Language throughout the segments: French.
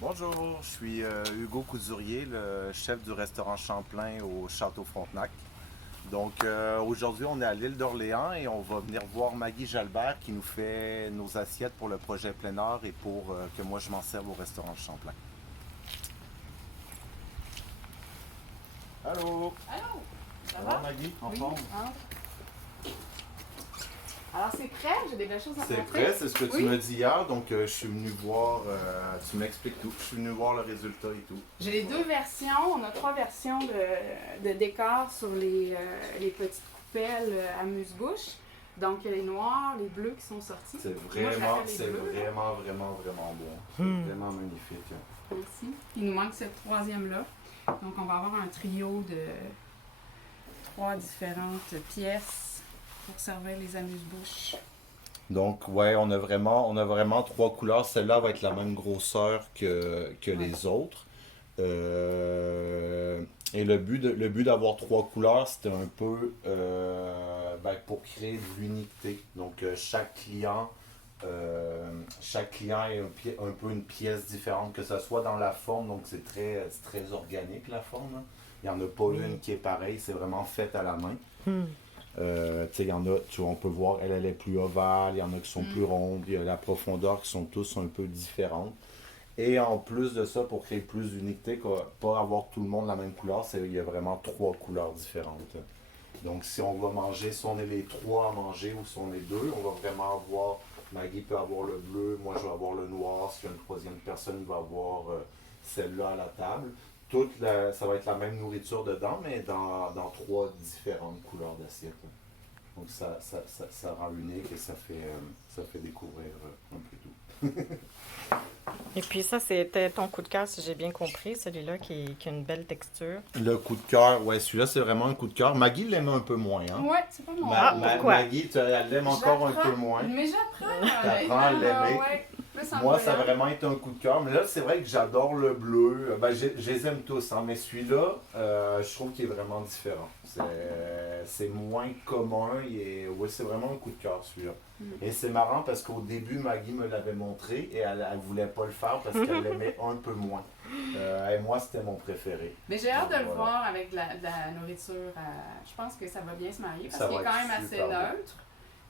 Bonjour, je suis Hugo Couzurier, le chef du restaurant Champlain au Château Frontenac. Donc aujourd'hui, on est à l'île d'Orléans et on va venir voir Maggie Jalbert qui nous fait nos assiettes pour le projet plein air et pour que moi je m'en serve au restaurant Champlain. Allô? Allô, ça Ça va va? Maggie? En Oui, forme? entre. Alors c'est prêt, j'ai des belles choses à te C'est montrer. vrai, c'est ce que tu Oui. m'as dit hier, donc je suis venu voir, tu m'expliques tout, je suis venu voir le résultat et tout. J'ai les deux versions, on a trois versions de décors sur les petites coupelles amuse-bouche. Donc il y a les noirs, les bleus qui sont sortis. C'est Moi, je vraiment, l'appelle les c'est bleus, là. vraiment bon. C'est vraiment magnifique. Merci. Il nous manque cette troisième-là. Donc on va avoir un trio de trois différentes pièces pour servir les amuse-bouches. Donc, ouais, on a vraiment trois couleurs. Celle-là va être la même grosseur que Ouais. les autres. Et le but d'avoir trois couleurs, c'était un peu pour créer de l'unité. Donc, chaque client est un peu une pièce différente, que ce soit dans la forme. Donc, c'est très organique la forme, hein. Il n'y en a pas une qui est pareille, c'est vraiment fait à la main. Tu sais, il y en a, on peut voir, elle est plus ovale, il y en a qui sont plus rondes, il y a la profondeur qui sont tous un peu différentes. Et en plus de ça, pour créer plus d'unité, pas avoir tout le monde la même couleur, il y a vraiment trois couleurs différentes. Donc si on va manger, si on est les trois à manger ou si on est deux, on va vraiment avoir, Maggie peut avoir le bleu, moi je vais avoir le noir, s'il y a une troisième personne, il va avoir celle-là à la table. Ça va être la même nourriture dedans, mais dans trois différentes couleurs d'assiette. Donc ça rend unique et ça fait découvrir un peu tout. Et puis ça, c'était ton coup de cœur, si j'ai bien compris, celui-là qui a une belle texture. Le coup de cœur, ouais, celui-là c'est vraiment un coup de cœur. Maggie l'aime un peu moins, hein? Ouais, c'est pas mon. Pourquoi? Maggie, elle l'aime encore un peu moins. Mais j'apprends. T'apprends à l'aimer. Ouais, plus en Moi, ça a voyant. vraiment été un coup de cœur. Mais là, c'est vrai que j'adore le bleu. Ben, je les aime tous, hein, mais celui-là, je trouve qu'il est vraiment différent. C'est moins commun. Ouais, c'est vraiment un coup de cœur, celui-là. Et c'est marrant parce qu'au début, Maggie me l'avait montré et elle ne voulait pas le faire parce qu'elle l'aimait un peu moins. Et moi, c'était mon préféré. Mais j'ai hâte de le Voilà. voir avec de la nourriture. Je pense que ça va bien se marier parce Ça qu'il est va quand être même assez super bon. neutre.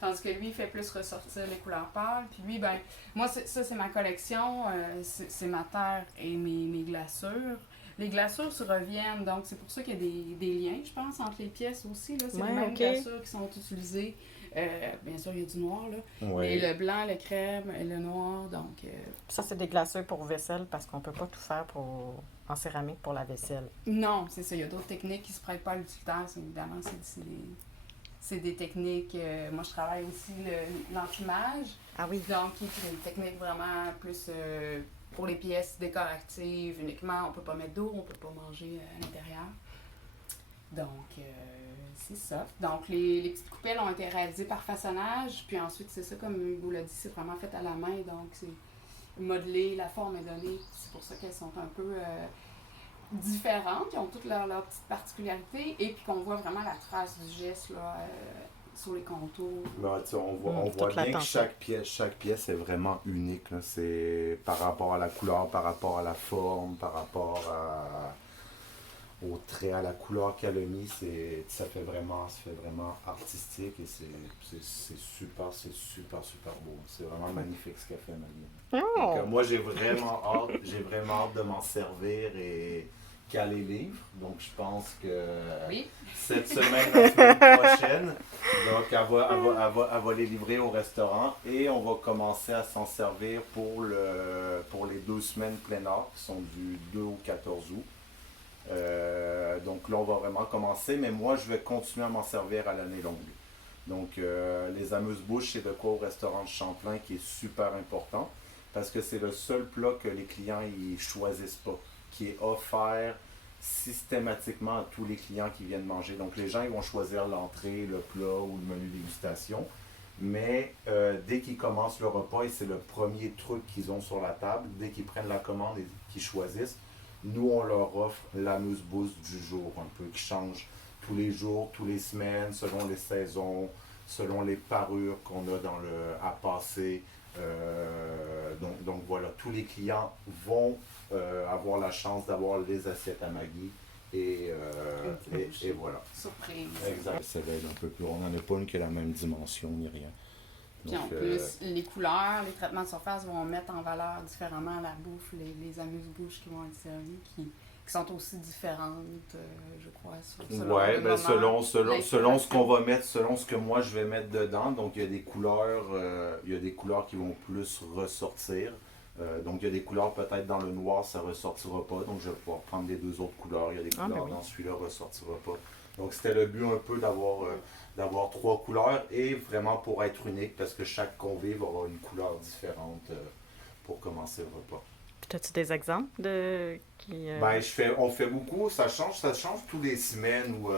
Tandis que lui, il fait plus ressortir les couleurs pâles. Puis lui, ben, moi, ça, c'est ma collection. C'est ma terre et mes glaçures. Les glaçures se reviennent, donc c'est pour ça qu'il y a des liens, je pense, entre les pièces aussi. Là. C'est Ouais, les mêmes ok. glaçures qui sont utilisées. Bien sûr, il y a du noir, là. Ouais. Mais le blanc, le crème, et le noir, donc... Ça, c'est des glaceurs pour vaisselle parce qu'on peut pas tout faire en céramique pour la vaisselle. Non, c'est ça. Il y a d'autres techniques qui se prêtent pas à l'utilitaire. Évidemment, c'est des techniques. Moi, je travaille aussi l'enfumage. Ah oui. Donc, qui est une technique vraiment plus pour les pièces décoratives uniquement. On peut pas mettre d'eau, on peut pas manger à l'intérieur. Donc, c'est ça. Donc, les petites coupelles ont été réalisées par façonnage. Puis ensuite, c'est ça, comme Hugo l'a dit, c'est vraiment fait à la main. Donc, c'est modelé, la forme est donnée. C'est pour ça qu'elles sont un peu différentes. Ils ont toutes leurs petites particularités. Et puis qu'on voit vraiment la trace du geste là, sur les contours. Ben, tu sais, on voit toute bien que l'attention. chaque pièce est vraiment unique, là. C'est par rapport à la couleur, par rapport à la forme, par rapport au trait, à la couleur qu'elle a mis. Ça fait vraiment artistique et c'est super beau. C'est vraiment magnifique ce qu'elle fait, Maggie. Donc, Oh! moi, j'ai vraiment hâte de m'en servir et qu'elle les livre. Donc, je pense que Oui. cette semaine, la semaine prochaine, donc elle va les livrer au restaurant et on va commencer à s'en servir pour les 2 semaines plein air qui sont du 2 au 14 août. Donc là, on va vraiment commencer, mais moi, je vais continuer à m'en servir à l'année longue. Donc, les amuse-bouches, c'est de quoi au restaurant de Champlain qui est super important parce que c'est le seul plat que les clients ils choisissent pas, qui est offert systématiquement à tous les clients qui viennent manger. Donc, les gens ils vont choisir l'entrée, le plat ou le menu dégustation. Mais dès qu'ils commencent le repas et c'est le premier truc qu'ils ont sur la table, dès qu'ils prennent la commande et qu'ils choisissent, nous on leur offre l'amuse-bouche du jour, un peu qui change tous les jours, tous les semaines, selon les saisons, selon les parures qu'on a à passer. Donc voilà, tous les clients vont avoir la chance d'avoir les assiettes à Maggie et voilà. Surprise. Exact. Ça va être un peu plus. On n'en a pas une qui a la même dimension ni rien. Puis en plus, les couleurs, les traitements de surface vont mettre en valeur différemment la bouffe, les amuse-bouches qui vont être servies, qui sont aussi différentes, je crois. Oui, ben selon ce qu'on va mettre, selon ce que moi je vais mettre dedans. Donc il y a des couleurs qui vont plus ressortir. Donc il y a des couleurs peut-être dans le noir, ça ne ressortira pas. Donc je vais pouvoir prendre les deux autres couleurs. Il y a des couleurs dans celui-là, ne ressortira pas. Donc c'était le but un peu d'avoir 3 couleurs et vraiment pour être unique parce que chaque convive aura une couleur différente pour commencer le repas. Puis as-tu des exemples de qui Ben, on fait beaucoup, ça change tous les semaines ou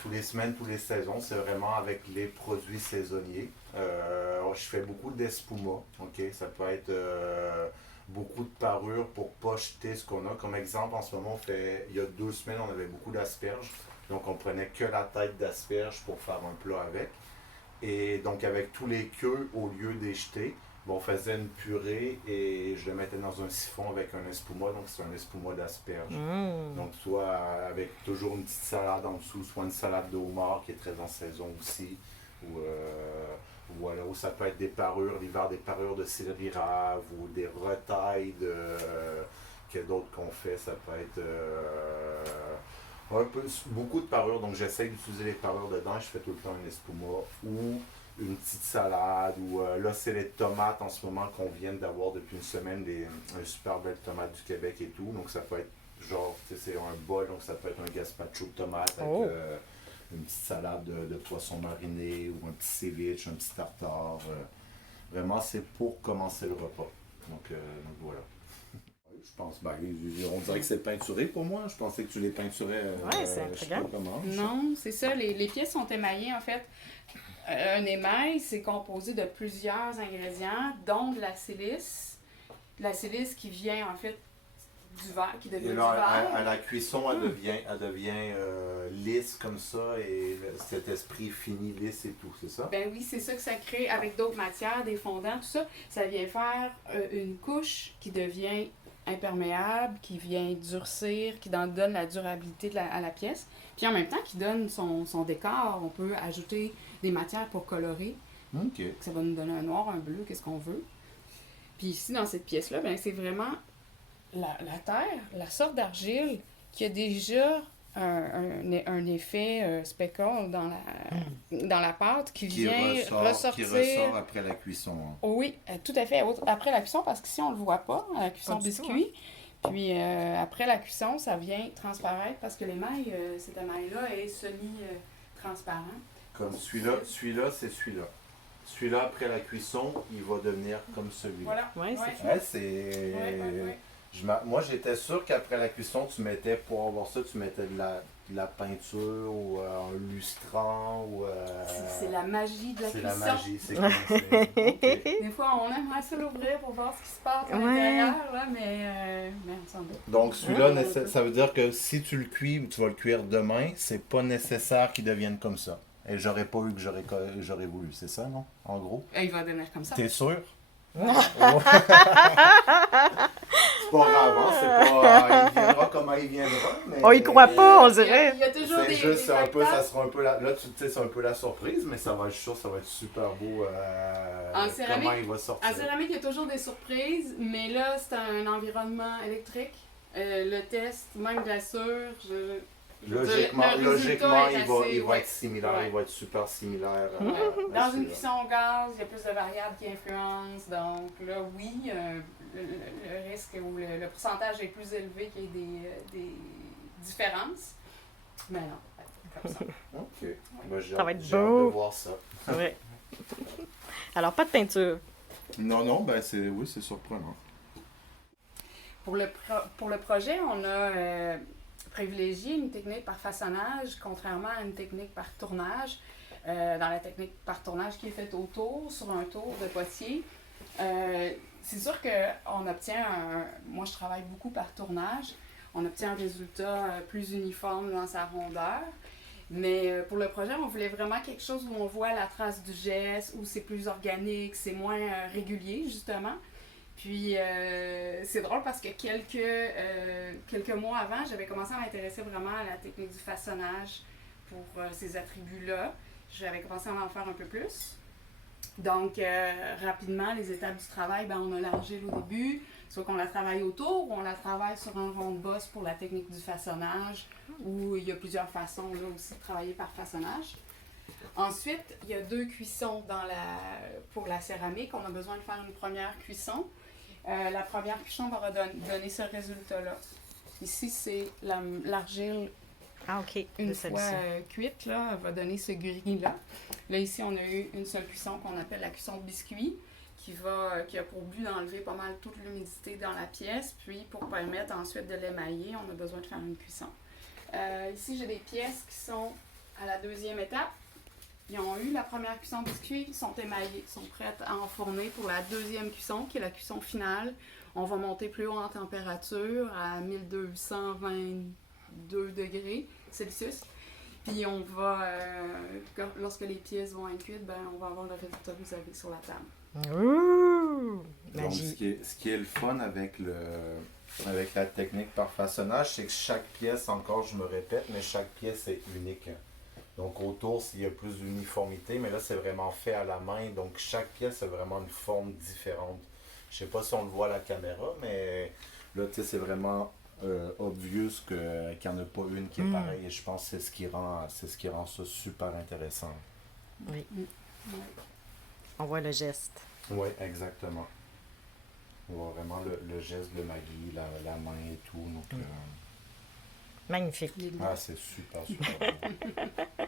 tous les saisons, c'est vraiment avec les produits saisonniers. Je fais beaucoup d'espuma, ok? Ça peut être beaucoup de parures pour pas jeter ce qu'on a. Comme exemple, en ce moment, il y a 2 semaines, on avait beaucoup d'asperges. Donc, on prenait que la tête d'asperges pour faire un plat avec. Et donc, avec tous les queues, au lieu de les jeter, on faisait une purée et je le mettais dans un siphon avec un espuma. Donc, c'est un espuma d'asperges. Donc, soit avec toujours une petite salade en dessous, soit une salade de homard qui est très en saison aussi. Ou ça peut être des parures, l'hiver, des parures de céleri rave ou des retailles d'autres qu'on fait. Ça peut être... beaucoup de parures, donc j'essaie d'utiliser les parures dedans, je fais tout le temps un espuma ou une petite salade, ou là c'est les tomates en ce moment qu'on vient d'avoir depuis une semaine, un super belle tomate du Québec et tout, donc ça peut être genre, c'est un bol, donc ça peut être un gazpacho de tomates avec une petite salade de poisson mariné ou un petit ceviche, un petit tartare, vraiment c'est pour commencer le repas, donc voilà. Je pense, on dirait que c'est peinturé pour moi. Je pensais que tu les peinturais. C'est intriguant. Non, c'est ça. Les pièces sont émaillées, en fait. Un émail, c'est composé de plusieurs ingrédients, dont de la silice. La silice qui vient, en fait, du verre, qui devient du verre. À la cuisson, elle devient lisse comme ça, et cet esprit fini, lisse et tout, c'est ça? Ben oui, c'est ça que ça crée avec d'autres matières, des fondants, tout ça. Ça vient faire une couche qui devient imperméable, qui vient durcir, qui donne la durabilité à la pièce. Puis en même temps, qui donne son décor. On peut ajouter des matières pour colorer. Okay. Ça va nous donner un noir, un bleu, qu'est-ce qu'on veut. Puis ici, dans cette pièce-là, ben, c'est vraiment la terre, la sorte d'argile qui a déjà un effet speckle dans la pâte qui vient ressortir. Qui ressort après la cuisson. Hein. Oh oui, tout à fait. Après la cuisson, parce qu'ici, on ne le voit pas, à la cuisson biscuit. Puis après la cuisson, ça vient transparaître parce que l'émail, cet émail-là est semi-transparent. Comme celui-là, c'est celui-là. Celui-là, après la cuisson, il va devenir comme celui-là. Voilà. C'est... Moi, j'étais sûr qu'après la cuisson, pour avoir ça, tu mettais de la peinture ou un lustrant ou... C'est la magie de la cuisson. C'est la magie, c'est comme okay. Des fois, on aimerait ça l'ouvrir pour voir ce qui se passe à l'intérieur, là, mais on s'en doute. Donc, celui-là, ça veut dire que si tu le cuis, tu vas le cuire demain, c'est pas nécessaire qu'il devienne comme ça. Et j'aurais pas eu que j'aurais voulu, c'est ça, non? En gros? Il va devenir comme ça. T'es sûr? C'est pas grave, hein? Il viendra comment il viendra. Mais on y croit pas, on dirait. Il y a toujours des facteurs. Ça sera un peu là, tu sais, c'est un peu la surprise, mais ça va être super beau. Comment il va sortir. En céramique, il y a toujours des surprises, mais là, c'est un environnement électrique. Le test, même glaçure, Logiquement, il va être similaire, il va être super similaire. Dans une cuisson au gaz, il y a plus de variables qui influencent. Donc là, oui, le risque ou le pourcentage est plus élevé qu'il y ait des différences. Mais non, comme ça. OK. Ça va être j'ai hâte beau. de voir ça. Oui. Alors, pas de peinture. Non, c'est surprenant. Pour le projet, on a privilégié une technique par façonnage, contrairement à une technique par tournage. Dans la technique par tournage qui est faite autour, sur un tour de potier, c'est sûr qu'on obtient moi je travaille beaucoup par tournage, on obtient un résultat plus uniforme dans sa rondeur. Mais pour le projet, on voulait vraiment quelque chose où on voit la trace du geste, où c'est plus organique, c'est moins régulier, justement. Puis c'est drôle parce que quelques mois avant, j'avais commencé à m'intéresser vraiment à la technique du façonnage pour ces attributs-là. J'avais commencé à en faire un peu plus. Donc, rapidement, les étapes du travail, ben, on a l'argile au début, soit qu'on la travaille autour, ou on la travaille sur un rond de bosse pour la technique du façonnage, où il y a plusieurs façons là aussi de travailler par façonnage. Ensuite, il y a 2 cuissons pour la céramique. On a besoin de faire une première cuisson. La première cuisson va donner ce résultat-là. Ici, c'est l'argile. Ah, OK. Une fois cuite, là, elle va donner ce gris-là. Là, ici, on a eu une seule cuisson qu'on appelle la cuisson de biscuit, qui a pour but d'enlever pas mal toute l'humidité dans la pièce. Puis, pour permettre ensuite de l'émailler, on a besoin de faire une cuisson. Ici, j'ai des pièces qui sont à la 2e étape. Ils ont eu la première cuisson de biscuit, ils sont émaillés, ils sont prêtes à enfourner pour la 2e cuisson, qui est la cuisson finale. On va monter plus haut en température, à 1222 degrés Celsius. Puis on va, lorsque les pièces vont être cuites, ben, on va avoir le résultat que vous avez sur la table. Ouh! Donc, Magie. ce qui est le fun avec la technique par façonnage, c'est que chaque pièce, encore je me répète, mais chaque pièce est unique. Donc autour, il y a plus d'uniformité, mais là, c'est vraiment fait à la main. Donc chaque pièce a vraiment une forme différente. Je sais pas si on le voit à la caméra, mais là, tu sais, c'est vraiment obvious qu'il n'y en a pas une qui est pareille. Et je pense que c'est ce qui rend ça super intéressant. Oui. Ouais. On voit le geste. Oui, exactement. On voit vraiment le geste de Maggie, la main et tout. Donc, Magnifique. Les c'est super, super. Beau.